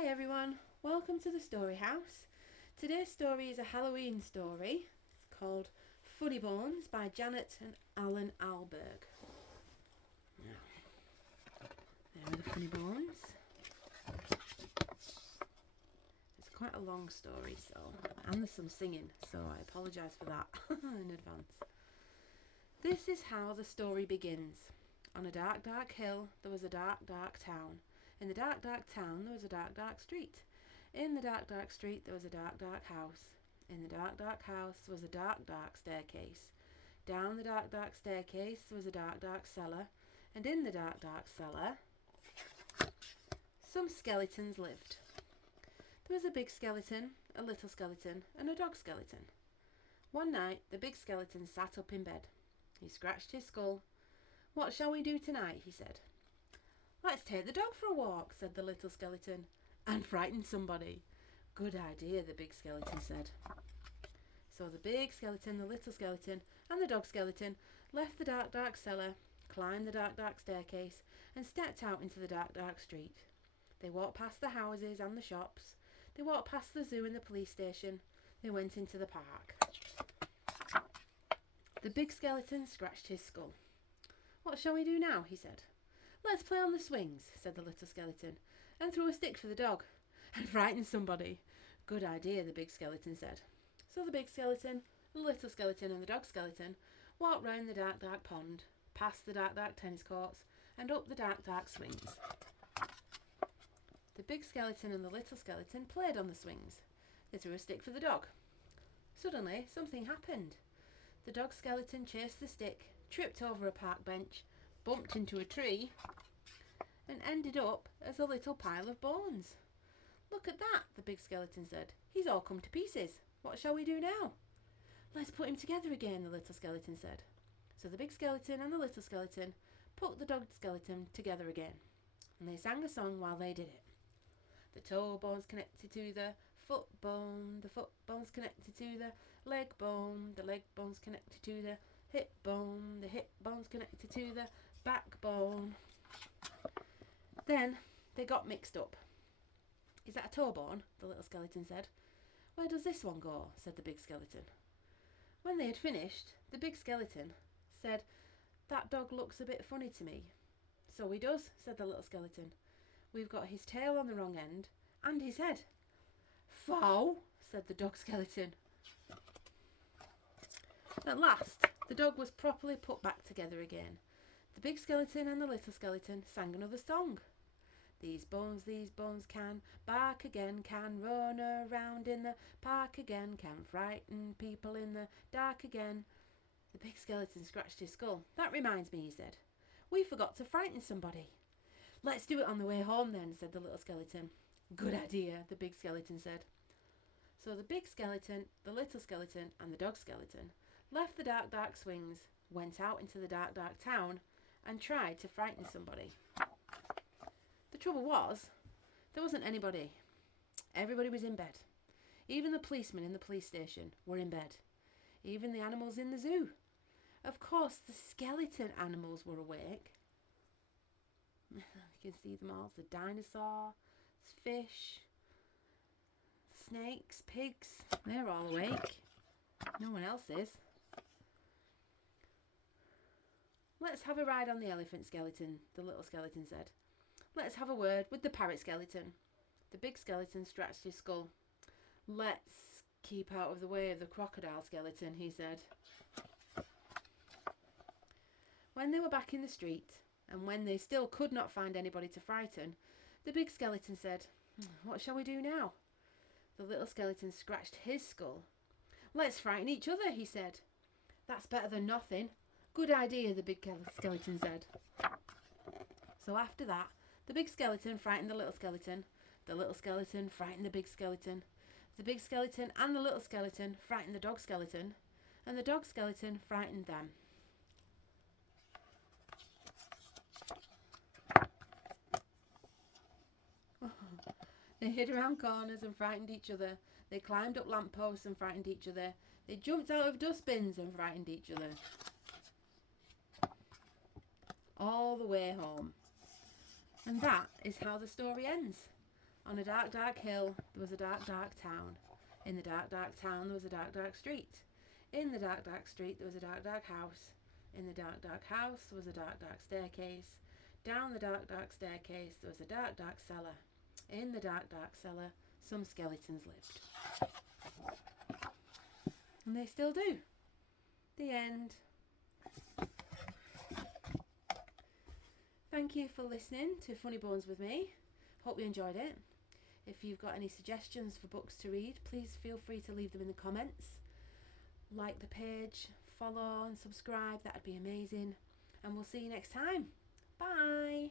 Hi everyone, welcome to the Story House. Today's story is a Halloween story. It's called Funnybones by Janet and Allan Ahlberg. There are the Funnybones. It's quite a long story, and there's some singing, so I apologise for that in advance. This is how the story begins. On a dark, dark hill, there was a dark, dark town. In the dark, dark town, there was a dark, dark street. In the dark, dark street, there was a dark, dark house. In the dark, dark house was a dark, dark staircase. Down the dark, dark staircase was a dark, dark cellar. And in the dark, dark cellar, some skeletons lived. There was a big skeleton, a little skeleton, and a dog skeleton. One night, the big skeleton sat up in bed. He scratched his skull. "What shall we do tonight?" he said. "Let's take the dog for a walk," said the little skeleton, "and frighten somebody." "Good idea," the big skeleton said. So the big skeleton, the little skeleton, and the dog skeleton left the dark, dark cellar, climbed the dark, dark staircase, and stepped out into the dark, dark street. They walked past the houses and the shops. They walked past the zoo and the police station. They went into the park. The big skeleton scratched his skull. "What shall we do now?" he said. "Let's play on the swings," said the little skeleton, "and throw a stick for the dog, and frighten somebody." "Good idea," the big skeleton said. So the big skeleton, the little skeleton, and the dog skeleton walked round the dark, dark pond, past the dark, dark tennis courts, and up the dark, dark swings. The big skeleton and the little skeleton played on the swings. They threw a stick for the dog. Suddenly, something happened. The dog skeleton chased the stick, tripped over a park bench, bumped into a tree, and ended up as a little pile of bones. "Look at that," the big skeleton said. "He's all come to pieces. What shall we do now?" "Let's put him together again," the little skeleton said. So the big skeleton and the little skeleton put the dog skeleton together again, and they sang a song while they did it. The toe bone's connected to the foot bone's connected to the leg bone's connected to the hip bone's connected to the backbone. Then they got mixed up. "Is that a toe bone?" the little skeleton said. "Where does this one go?" said the big skeleton. When they had finished, the big skeleton said, "That dog looks a bit funny to me." "So he does," said the little skeleton. "We've got his tail on the wrong end and his head." "Fow," said the dog skeleton. At last, the dog was properly put back together again. The big skeleton and the little skeleton sang another song. These bones can bark again, can run around in the park again, can frighten people in the dark again." The big skeleton scratched his skull. "That reminds me," he said. "We forgot to frighten somebody." "Let's do it on the way home then," said the little skeleton. "Good idea," the big skeleton said. So the big skeleton, the little skeleton, and the dog skeleton left the dark, dark swings, went out into the dark, dark town, and tried to frighten somebody. The trouble was, there wasn't anybody. Everybody was in bed. Even the policemen in the police station were in bed. Even the animals in the zoo. Of course, the skeleton animals were awake. You can see them all. The dinosaur, fish, snakes, pigs. They're all awake. No one else is. "Let's have a ride on the elephant skeleton," the little skeleton said. "Let's have a word with the parrot skeleton." The big skeleton scratched his skull. "Let's keep out of the way of the crocodile skeleton," he said. When they were back in the street, and when they still could not find anybody to frighten, the big skeleton said, "What shall we do now?" The little skeleton scratched his skull. "Let's frighten each other," he said. "That's better than nothing." "Good idea," the big skeleton said. So after that, the big skeleton frightened the little skeleton frightened the big skeleton and the little skeleton frightened the dog skeleton, and the dog skeleton frightened them. They hid around corners and frightened each other. They climbed up lampposts and frightened each other. They jumped out of dustbins and frightened each other. All the way home. And that is how the story ends. On a dark, dark hill, there was a dark, dark town. In the dark, dark town, there was a dark, dark street. In the dark, dark street, there was a dark, dark house. In the dark, dark house, there was a dark, dark staircase. Down the dark, dark staircase, there was a dark, dark cellar. In the dark, dark cellar, some skeletons lived. And they still do. The end. Thank you for listening to Funnybones with me. Hope you enjoyed it. If you've got any suggestions for books to read, please feel free to leave them in the comments. Like the page, follow and subscribe, that'd be amazing. And we'll see you next time. Bye.